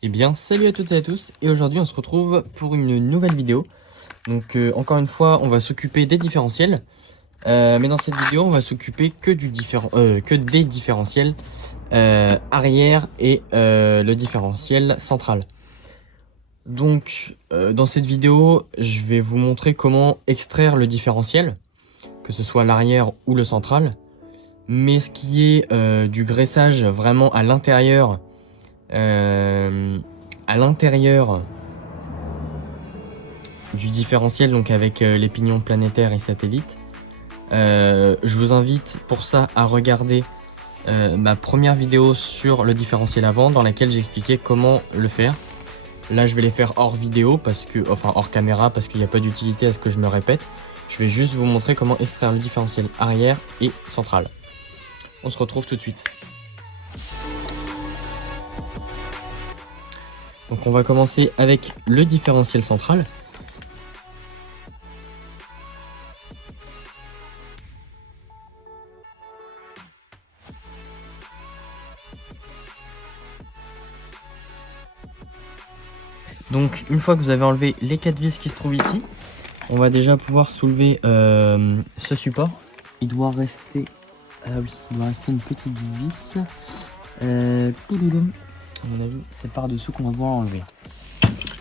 Eh bien, salut à toutes et à tous, et aujourd'hui on se retrouve pour une nouvelle vidéo. Donc encore une fois, on va s'occuper des différentiels, mais dans cette vidéo, on va s'occuper que des différentiels arrière et le différentiel central. Donc dans cette vidéo, je vais vous montrer comment extraire le différentiel, que ce soit l'arrière ou le central. Mais ce qui est du graissage vraiment à l'intérieur du différentiel, donc avec les pignons planétaires et satellites. Je vous invite pour ça à regarder ma première vidéo sur le différentiel avant, dans laquelle j'expliquais comment le faire. Là, je vais les faire hors vidéo, enfin hors caméra, parce qu'il n'y a pas d'utilité à ce que je me répète. Je vais juste vous montrer comment extraire le différentiel arrière et central. On se retrouve tout de suite. Donc on va commencer avec le différentiel central. Donc une fois que vous avez enlevé les 4 vis qui se trouvent ici, on va déjà pouvoir soulever ce support. Il doit rester, une petite vis. À mon avis, c'est par-dessous qu'on va devoir enlever.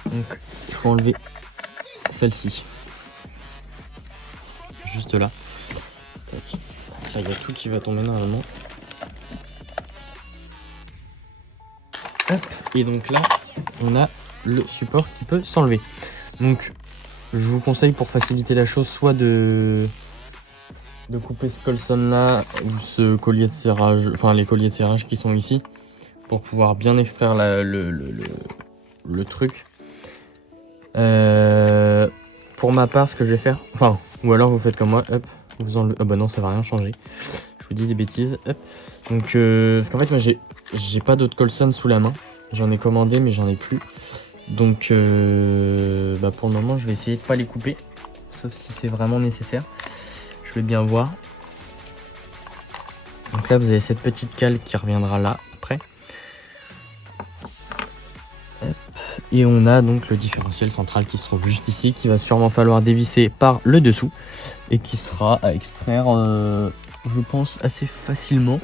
Donc il faut enlever celle-ci. Juste là. Tac. Là, il y a tout qui va tomber normalement. Hop. Et donc là, on a le support qui peut s'enlever. Donc je vous conseille, pour faciliter la chose, soit de couper ce colson là ou ce collier de serrage, enfin les colliers de serrage qui sont ici, pour pouvoir bien extraire le truc. Pour ma part, ce que je vais faire, ou alors vous faites comme moi, hop, vous enlevez. Ah bah non, ça va rien changer. Je vous dis des bêtises. Hop. Donc parce qu'en fait moi j'ai pas d'autres colson sous la main. J'en ai commandé mais j'en ai plus. Donc pour le moment je vais essayer de pas les couper, sauf si c'est vraiment nécessaire. Je vais bien voir. Donc là vous avez cette petite cale qui reviendra là après. Hop. Et on a donc le différentiel central qui se trouve juste ici, qui va sûrement falloir dévisser par le dessous et qui sera à extraire je pense assez facilement.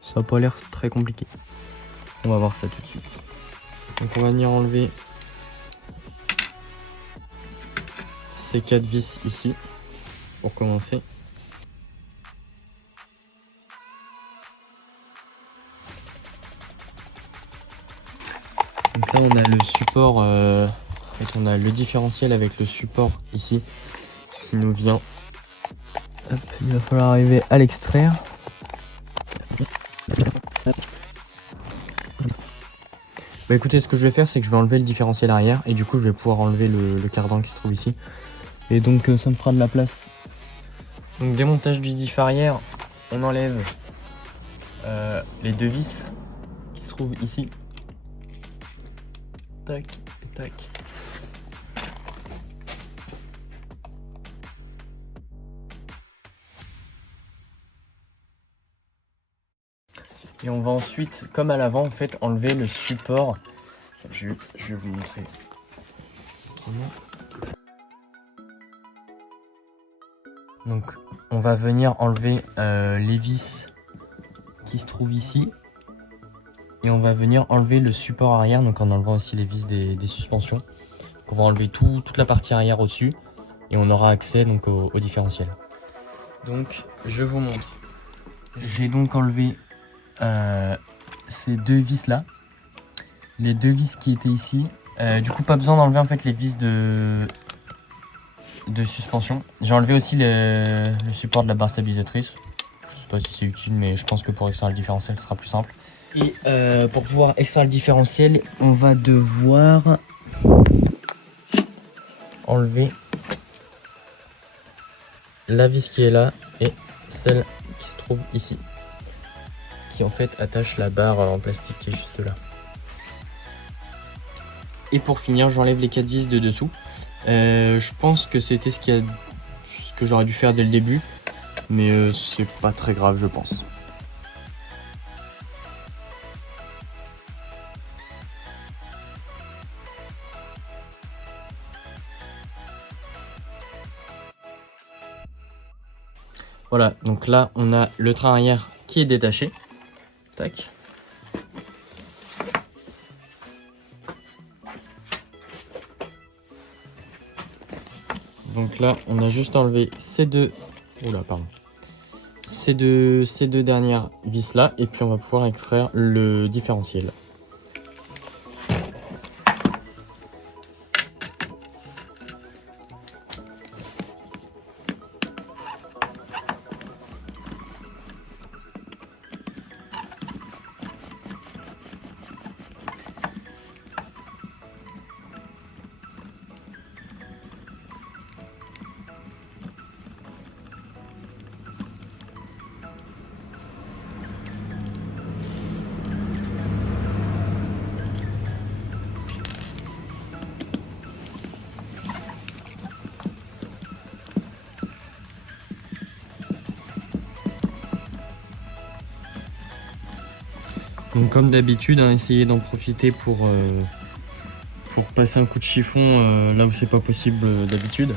Ça n'a pas l'air très compliqué. On va voir ça tout de suite. Donc on va venir enlever ces 4 vis ici pour commencer. Donc là on a le support, en fait on a le différentiel avec le support ici qui nous vient. Hop, il va falloir arriver à l'extraire. Bah écoutez, ce que je vais faire, c'est que je vais enlever le différentiel arrière et du coup je vais pouvoir enlever le cardan qui se trouve ici. Et donc ça me fera de la place. Donc démontage du diff arrière, on enlève les 2 vis qui se trouvent ici. Tac et tac. Et on va ensuite, comme à l'avant, en fait, enlever le support. Je vais vous montrer autrement. Donc, on va venir enlever les vis qui se trouvent ici. Et on va venir enlever le support arrière, donc en enlevant aussi les vis des suspensions. Donc on va enlever toute la partie arrière au-dessus. Et on aura accès donc au différentiel. Donc, je vous montre. J'ai donc enlevé ces 2 vis là, les 2 vis qui étaient ici. Du coup pas besoin d'enlever en fait les vis de suspension. J'ai enlevé aussi le support de la barre stabilisatrice. Je sais pas si c'est utile, mais je pense que pour extraire le différentiel ce sera plus simple. Et pour pouvoir extraire le différentiel, on va devoir enlever la vis qui est là et celle qui se trouve ici, qui en fait attache la barre en plastique qui est juste là. Et pour finir, j'enlève les 4 vis de dessous. Je pense que c'était ce que j'aurais dû faire dès le début, mais c'est pas très grave, je pense. Voilà, donc là on a le train arrière qui est détaché. Tac. Donc là on a juste enlevé ces deux. Oula, pardon. Ces deux dernières vis là, et puis on va pouvoir extraire le différentiel. Donc comme d'habitude, hein, essayez d'en profiter pour passer un coup de chiffon là où c'est pas possible d'habitude.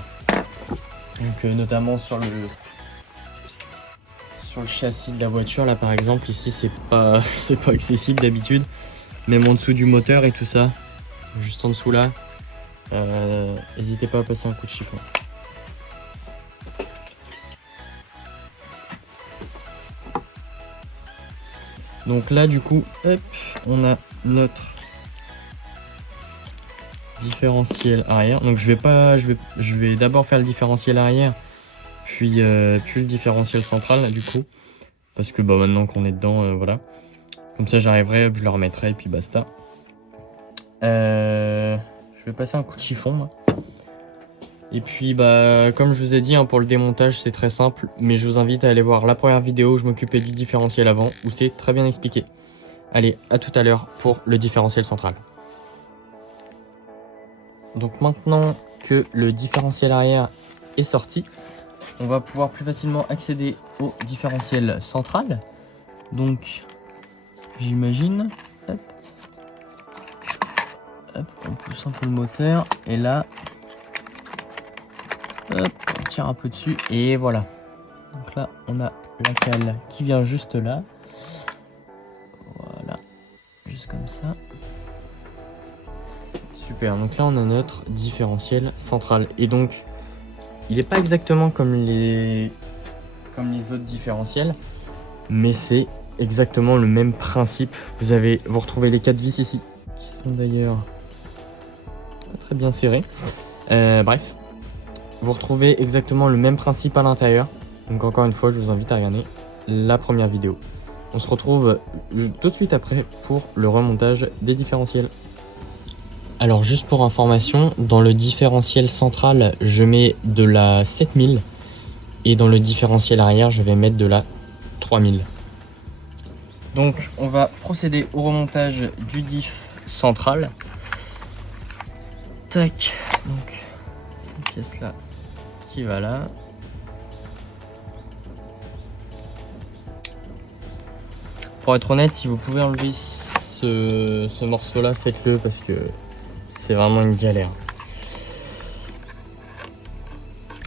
Donc notamment sur le châssis de la voiture là par exemple, ici c'est pas accessible d'habitude, même en dessous du moteur et tout ça, juste en dessous là, n'hésitez pas à passer un coup de chiffon. Donc là du coup, hop, on a notre différentiel arrière. Donc je vais d'abord faire le différentiel arrière, puis le différentiel central là, du coup, parce que bah maintenant qu'on est dedans, voilà. Comme ça j'arriverai, je le remettrai et puis basta. Je vais passer un coup de chiffon là. Et puis bah comme je vous ai dit hein, pour le démontage c'est très simple, mais je vous invite à aller voir la première vidéo où je m'occupais du différentiel avant, où c'est très bien expliqué. Allez, à tout à l'heure pour le différentiel central. Donc maintenant que le différentiel arrière est sorti, on va pouvoir plus facilement accéder au différentiel central. Donc j'imagine, hop, hop, on pousse un peu le moteur et là, hop, on tire un peu dessus et voilà. Donc là on a la cale qui vient juste là. Voilà, juste comme ça. Super, donc là on a notre différentiel central. Et donc, il n'est pas exactement comme les autres différentiels, mais c'est exactement le même principe. Vous retrouvez les 4 vis ici, qui sont d'ailleurs pas très bien serrées. Bref, vous retrouvez exactement le même principe à l'intérieur. Donc encore une fois, je vous invite à regarder la première vidéo. On se retrouve tout de suite après pour le remontage des différentiels. Alors juste pour information, dans le différentiel central, je mets de la 7000 et dans le différentiel arrière, je vais mettre de la 3000. Donc on va procéder au remontage du diff central. Tac, donc cette pièce là qui va là. Pour être honnête, si vous pouvez enlever ce morceau là, faites-le parce que c'est vraiment une galère.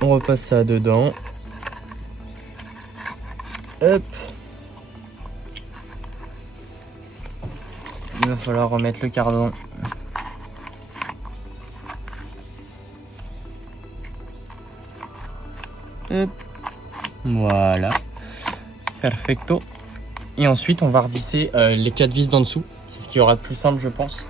On repasse ça dedans. Hop. Il va falloir remettre le cardan. Hop. Voilà. Perfecto. Et ensuite, on va revisser les 4 vis d'en dessous. C'est ce qui aura de plus simple, je pense.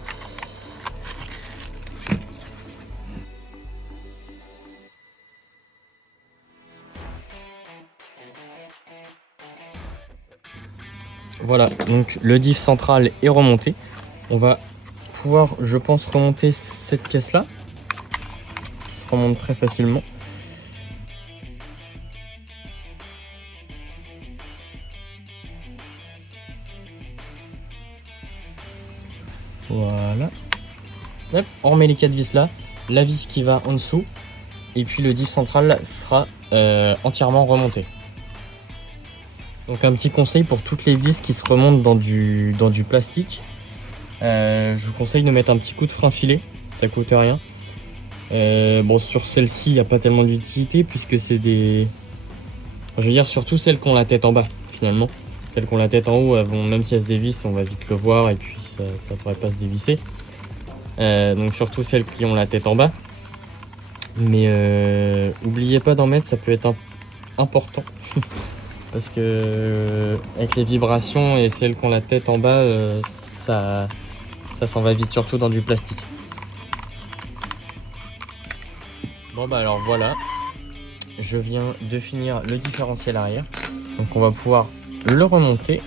Voilà, donc le diff central est remonté. On va pouvoir, je pense, remonter cette pièce-là, qui se remonte très facilement. Voilà. Hop, on remet les 4 vis là, la vis qui va en dessous, et puis le diff central sera entièrement remonté. Donc un petit conseil pour toutes les vis qui se remontent dans du plastique, je vous conseille de mettre un petit coup de frein filet, ça coûte rien. Bon, sur celle-ci il n'y a pas tellement d'utilité puisque c'est des Je veux dire surtout celles qui ont la tête en bas finalement. Celles qui ont la tête en haut, même si elles se dévissent, on va vite le voir et puis ça pourrait pas se dévisser. Donc surtout celles qui ont la tête en bas. Mais oubliez pas d'en mettre, ça peut être important. Parce que avec les vibrations et celles qui ont la tête en bas, ça s'en va vite, surtout dans du plastique. Bon bah alors voilà, je viens de finir le différentiel arrière. Donc on va pouvoir le remonter.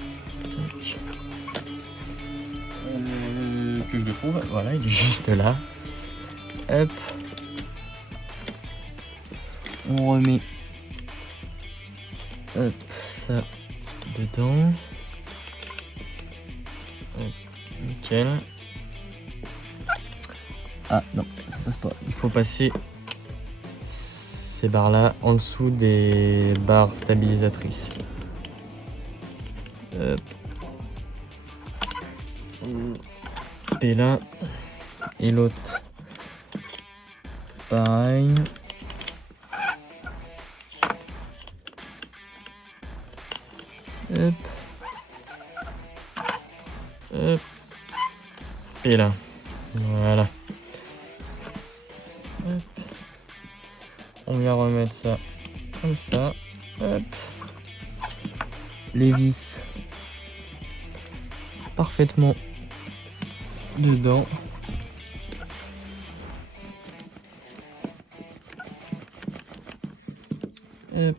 Que je le trouve, voilà, il est juste là. Hop. On remet hop, ça dedans. Hop, nickel. Ah non, ça passe pas. Il faut passer ces barres là en dessous des barres stabilisatrices. Hop. Et là, et l'autre, pareil. Hop. Hop. Et là, voilà. Hop. On vient remettre ça comme ça. Hop. Les vis parfaitement dedans. Hop.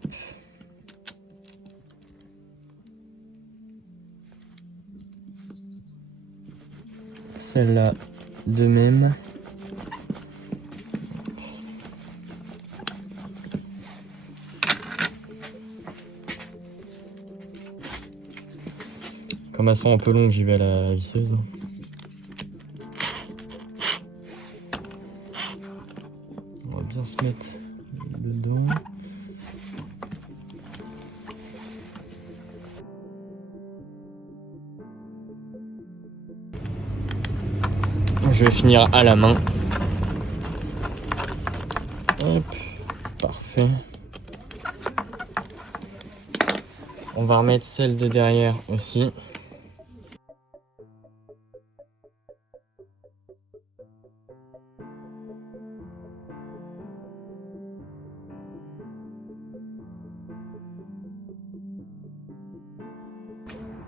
Celle-là de même. Comme elles sont un peu longues, j'y vais à la visseuse. On va bien se mettre dedans. Je vais finir à la main. Hop, parfait. On va remettre celle de derrière aussi.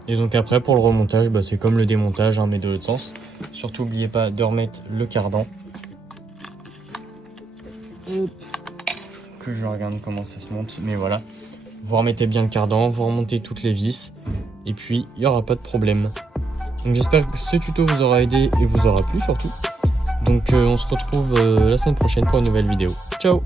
Et donc après pour le remontage, bah, c'est comme le démontage hein, mais de l'autre sens. Surtout n'oubliez pas de remettre le cardan. Que je regarde comment ça se monte, mais voilà. Vous remettez bien le cardan, vous remontez toutes les vis et puis il n'y aura pas de problème. Donc j'espère que ce tuto vous aura aidé et vous aura plu surtout. Donc on se retrouve la semaine prochaine pour une nouvelle vidéo. Ciao!